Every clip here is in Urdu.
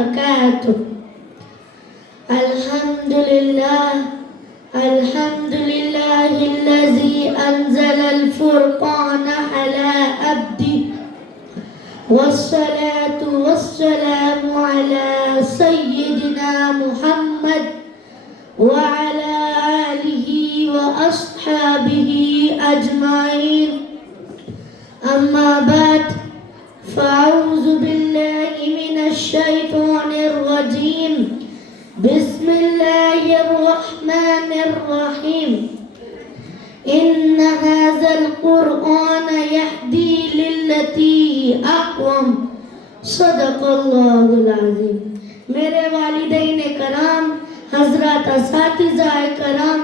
وبركاته. الحمد لله الذي أنزل الفرقان على عبده والصلاة والسلام على سيدنا محمد وعلى آله وأصحابه أجمعين. أما بعد فأعوذ بالله من الشيطان الرجيم. بسم الله الرحمن الرحيم. إن هذا القرآن يهدي للتي هي أقوم. صدق اللہ العظیم. میرے والدین کرام، حضرات اساتذہ کرام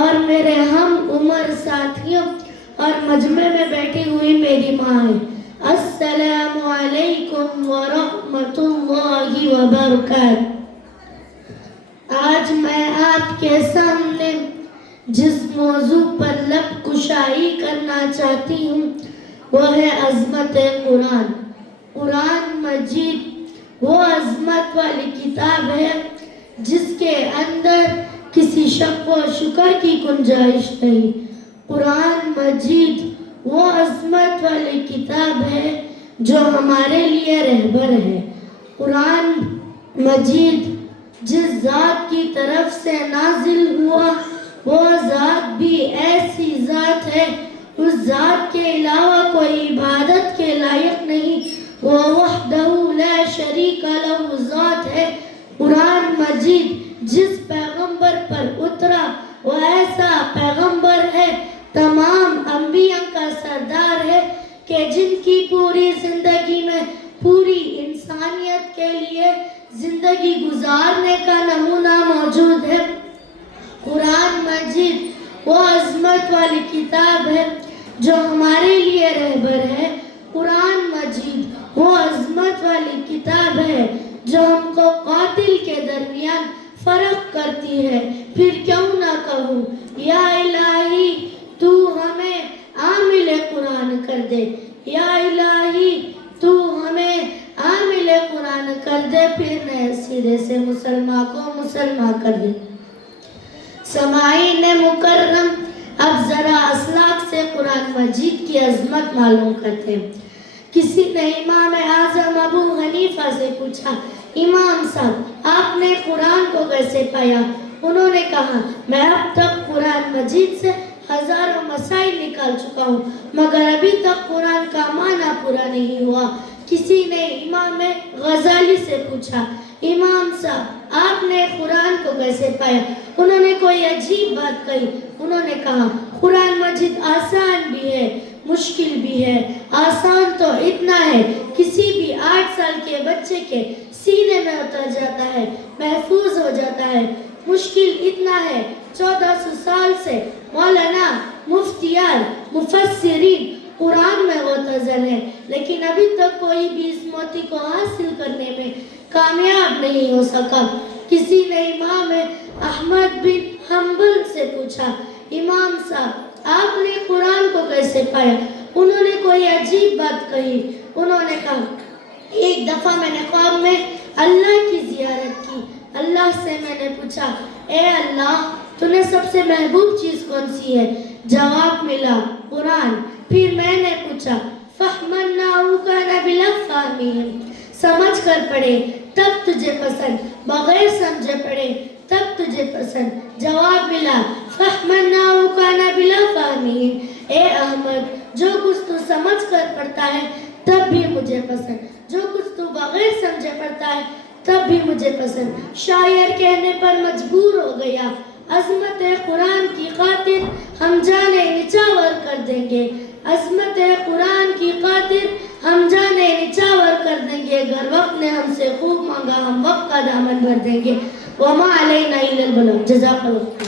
اور میرے ہم عمر ساتھیوں اور مجمع میں بیٹھی ہوئی میری ماں، السلام علیکم ورحمۃ اللہ وبرکاتہ. آج میں آپ کے سامنے جس موضوع پر لب کشائی کرنا چاہتی ہوں وہ ہے عظمت قرآن. قرآن مجید وہ عظمت والی کتاب ہے جس کے اندر کسی شک و شکر کی گنجائش نہیں. قرآن مجید وہ عظمت والی کتاب ہے جو ہمارے لیے رہبر ہے. قرآن مجید جس ذات کی طرف سے نازل ہوا وہ ذات بھی ایسی ذات ہے، اس ذات کے علاوہ کوئی عبادت کے لائق نہیں. وہ وحدہ لا شریک لہ ذات ہے. قرآن مجید جس پیغمبر پر اترا وہ ایسا پیغمبر ہے، تمام انبیاء کا سردار ہے کہ جن کی پوری زندگی میں پوری انسانیت کے لیے زندگی گزارنے کا نمونہ موجود ہے. قرآن مجید وہ عظمت والی کتاب ہے جو ہمارے لیے رہبر ہے. قرآن مجید وہ عظمت والی کتاب ہے جو ہم کو قاتل کے درمیان فرق کرتی ہے. پھر کیوں نہ کہوں یا الہی تو ہمیں عامل قرآن کر دے، یا الہی تو ہمیں عامل قرآن کر دے، پھر نئے سرے سے مسلمان کو مسلمان کر دے. سامعین مکرم، اب ذرا اسلاک سے قرآن مجید کی عظمت معلوم کرتے ہیں. کسی نے امام اعظم ابو حنیفہ سے پوچھا، امام صاحب آپ نے قرآن کو کیسے پایا؟ انہوں نے کہا، میں اب تک قرآن مجید سے ہزاروں مسائل نکال چکا ہوں مگر ابھی تک قرآن کا معنی پورا نہیں ہوا. کسی نے امام غزالی سے پوچھا، امام صاحب آپ نے قرآن کو کیسے پایا؟ انہوں نے کوئی عجیب بات کہی. انہوں نے کہا، قرآن مجید آسان بھی ہے مشکل بھی ہے. آسان تو اتنا ہے کسی بھی 8 سال کے بچے کے سینے میں اتر جاتا ہے، محفوظ ہو جاتا ہے. مشکل اتنا ہے 1400 سال سے مولانا، مفتیان، مفسرین قرآن میں غوطہ-زن ہے لیکن ابھی تک کوئی بھی اس موتی کو حاصل کرنے میں کامیاب نہیں ہو سکا. کسی نے امام احمد بن حنبل سے پوچھا، امام صاحب آپ نے قرآن کو کیسے پایا؟ انہوں نے کوئی عجیب بات کہی. انہوں نے کہا، ایک دفعہ میں نے خواب میں اللہ کی زیارت کی. اللہ سے میں نے پوچھا، اے اللہ تو نے سب سے محبوب چیز کون سی ہے؟ جواب ملا، قرآن. پھر میں نے پوچھا، فَحْمَنَّهُ كَانَ بِلَا فَهْمِهِمْ، سمجھ کر پڑھے تب تجھے پسند، بغیر سمجھے پڑھے تب تجھے پسند. جواب ملا، فَحْمَنَّهُ كَانَ بِلَا فَهْمِهِمْ، اے احمد جو کچھ تو سمجھ کر پڑھتا ہے تب بھی مجھے پسند، جو کچھ تو بغیر سمجھے پڑھتا ہے تب بھی مجھے پسند. شاعر کہنے پر مجبور ہو گیا، عظمت قرآن کی خاطر ہم جانے نچاور کر دیں گے. عظمت قرآن کی خاطر ہم جانے نچاور کر دیں گے. اگر وقت نے ہم سے خوب مانگا ہم وقت کا دامن بھر دیں گے. وما علینا الا البلاغ. جزاک اللہ.